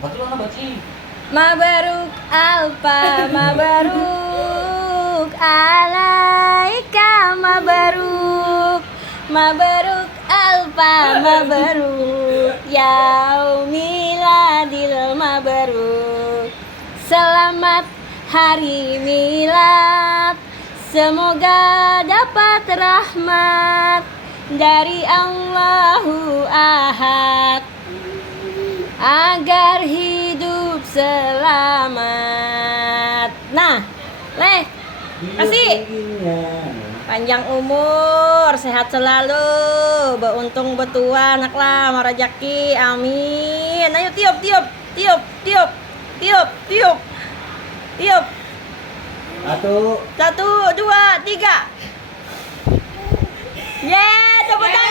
Mabaruk alfa, mabaruk alaika, mabaruk, mabaruk alfa, mabaruk yaumiladil mabaruk. Selamat hari milad, semoga dapat rahmat dari Allahu Ahad, agar hidup selamat. Nah, Leh, kasih panjang umur, sehat selalu, beruntung betua, anak lah, merajaki, amin. Ayo tiup, tiup, tiup, tiup, tiup, tiup, tiup. 1, 2, 3. Yeah, tepuk tangan.